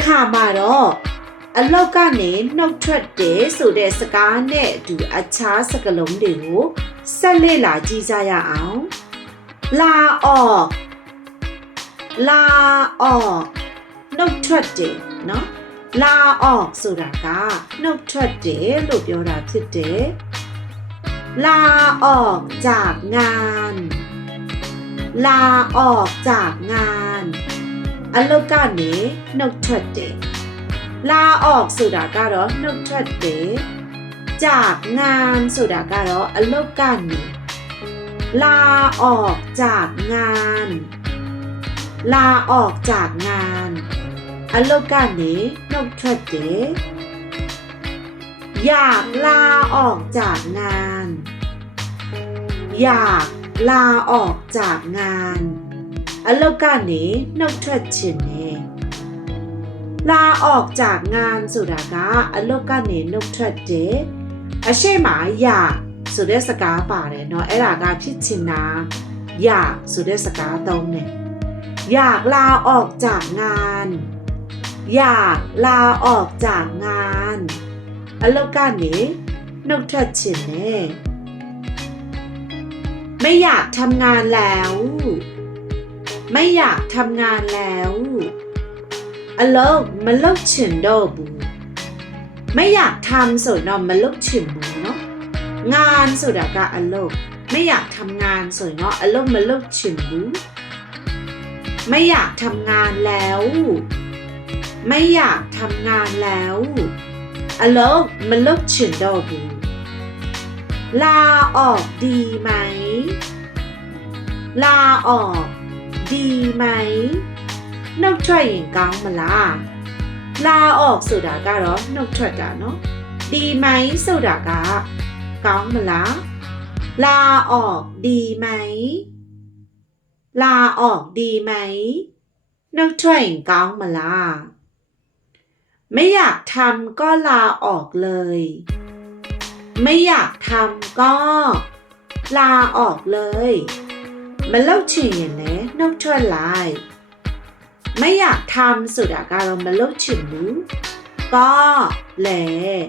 ကတော့အလောက်ကနေနှုတ်ထွက်တယ်ဆိုတဲ့စကားနဲ့အတူအခြားစကားလုံးတွေကိုဆက်လက်လာကြည့်ကြရအောင်လာအော့လာအော့နှုတ်ထွက်တယ်နော်လာအော့ဆိုတာကနှုတ်ထွက်တယ်လို့ပြောတာဖြစ်တယ်လာออกจากงาน ลาออกจากงาน အလုပ်ကနေနှုတ်ထွက်တယ်လာออกဆိုတာကတော့နှုတ်ထွက်တယ်จากงานဆိုတာကတော့အလုပ်ကနေลาออกจากงาน ลาออกจากงาน အလုပ်ကနေနှုတ်ထွက်တယ်อยากลาออกจากงาน อยากลาออกจากงาน အလုပ်ကနေနှုတ်ထွက်ခြင်းနဲ့လာออกจากงานဆိုတာကအလုပ်ကနေနှုတ်ထွက်တယ်အရှိမရဆိုတဲ့စကားပါတယ်เนาะအဲ့ဒါကဖြစ်ချင်တာရဆိုတဲ့စကားသုံးတယ်อยากลาออกจากงานอยากลาออกจากงาน အလုပ်ကနေနှုတ်ထွက်ခြင်းနဲ့ไม่อยากทำงานแล้ว ไม่อยากทำงานแล้วอเลิกมาเลิกเฉินโดบูไม่อยากทำสวนนอมมาเลิกเฉินบูเนาะงานสุดากะอเลิกไม่อยากทำงานสวยเนาะอเลิกมาเลิกเฉินบูไม่อยากทำงานแล้ว ไม่อยากทำงานแล้วอเลิกมาเลิกเฉินโดบูลาออกดีไหม ลาออก ดีไหมနှုတ်ထွက်ရင်ကောင်းမလားလာออกဆိုတာကတော့နှုတ်ထွက်တာเนาะဒီไหมဆိုတာကကောင်းမလားလာออกดีไหมလာออกดีไหมနှုတ်ထွက်ရင်ကောင်းမလားไม่อยากทำก็ลาออกเลย ไม่อยากทำก็ ลาออกเลย မလုပ်ချင်ရင်လည်းနှုတ် neutral line ไม่อยากทำสุดอาการมาลุฉินรู้ก็เลย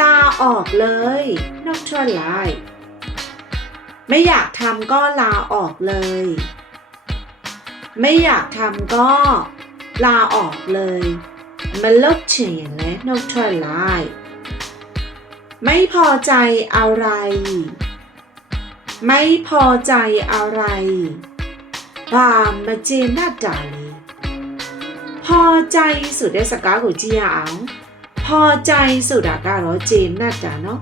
ลาออกเลยนกชวนไล่ไม่อยากทำก็ลาออกเลย ไม่อยากทำก็ลาออกเลยมันเลิกเฉียนและนกชวนลายไม่พอใจอะไร ไม่พอใจอะไร ဘာမကျေနပ်တာလဲพอใจဆိုတဲ့စကားကိုကြည့်ရအောင်พอใจဆိုတာကတော့ကျေနပ်တာเนาะ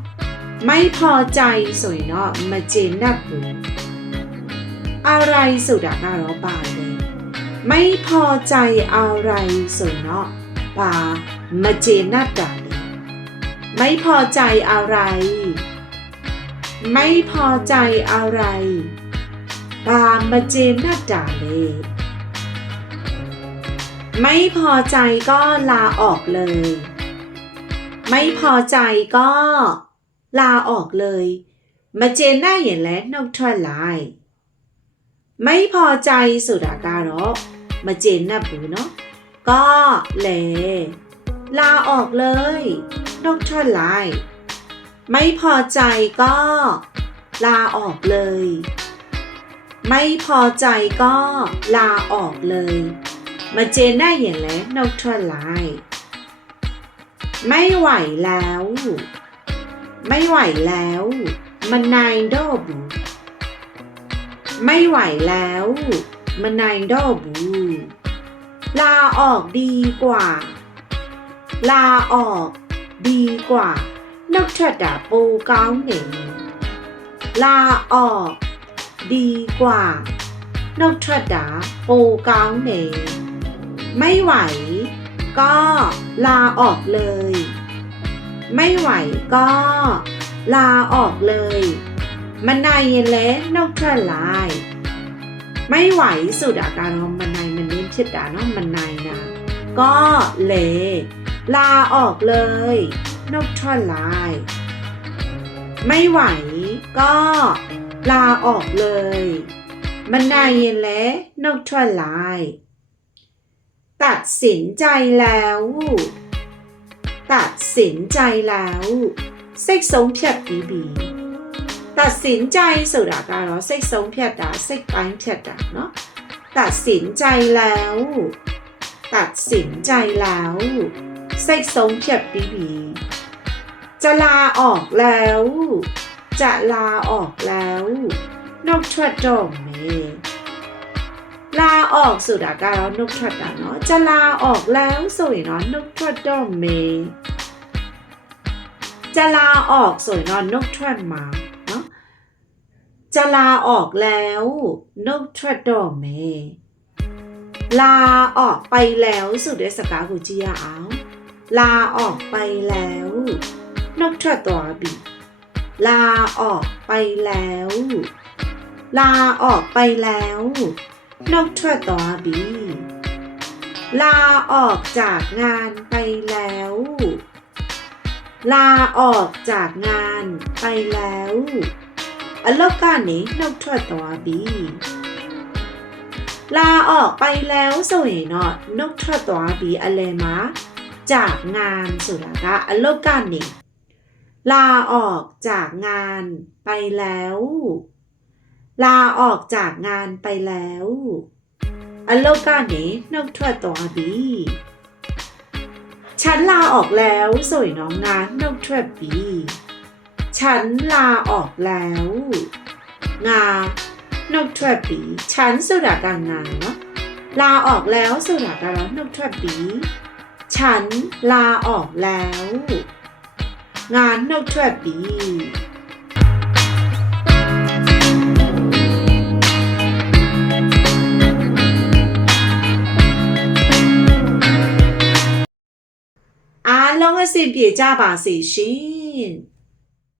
ไม่พอใจဆိုရင်တော့မကျေနပ်ဘူးอะไรဆိုတာကတော့ပါလေไม่พอใจอะไรဆိုရင်တော့ဘာမကျေနပ်တာလဲไม่พอใจอะไร ไม่พอใจอะไร ဘာမကျေနပ်တာလဲไม่พอใจก็ลาออกเลย ไม่พอใจก็ ลาออกเลยမကျေနပ်ရင်လည်းနှုတ်ထွက်လိုက် ไม่พอใจဆိုတာကတော့မကျေနပ်ဘူးเนาะก็လေลาออกเลยနှုတ်ထွက်လိုက် ไม่พอใจก็ ลาออกเลย ไม่พอใจก็ลาออกเลยมาเจน่าอย่างแล้ว neutralize ไม่ไหวแล้ว ไม่ไหวแล้วมันนายดอบูไม่ไหวแล้วมันนายดอบูลาออกดีกว่า ลาออกดีกว่า นักชดาปูก้าหนึ่งลาออก ดีกว่านกทรดาโปกางเหนไม่ไหว ก็ลาออกเลย ไม่ไหวก็ ลาออกเลยมันในายเละนกทลาย ไม่ไหวสุดอาการองมันในมันเล่นชิดดาน้องมันในนะ ก็เละลาออกเลย นกทลาย ไม่ไหวก็ ลาออกเลย มันนายเย็นแล้วนกทั่วลาย ตัดสินใจแล้ว ตัดสินใจแล้วซิกสงเพียดบีบี ตัดสินใจสุดากาเนาะเซิกสงเพียดดาซิกปังเพียดดาเนาะตัดสินใจแล้ว ตัดสินใจแล้วซิกสงเพียดบีบี จะลาออกแล้ว จะลาออกแล้วนกชวดจงเมลาออกสุดากาแล้วนกชวดเนาะจะลาออกแล้วสวยนาะนกชวดจงเมจะลาออกสวยนอนนกชวดมาเนาะจะลาออกแล้วนกชวดดอเมลาออกไปแล้วสุดเดสกากุจิยอาลาออกไปแล้วนกชวดตัวบี ลาออกไปแล้ว ลาออกไปแล้วนกทัวตอบีลาออกจากงานไปแล้ว ลาออกจากงานไปแล้วอัลกาเนนกทัวตอบีลาออกไปแล้วสวยเนาะนกทัวตอบีอะไรมาจากงานสุรากะอัลกาเน ลาออกจากงานไปแล้ว ลาออกจากงานไปแล้วอัลโลกาเนนกทั่วตัวดีฉันลาออกแล้วสวยน้องนานนกทั่วปีฉันลาออกแล้ว งานกทั่วปี ฉันสุดากางานลาออกแล้วสุดากาลนกทั่วปี ฉันลาออกแล้ว ငါနှုတ်ထွက်ပြီအားလုံးအဆင်ပြေကြပါစေရှင်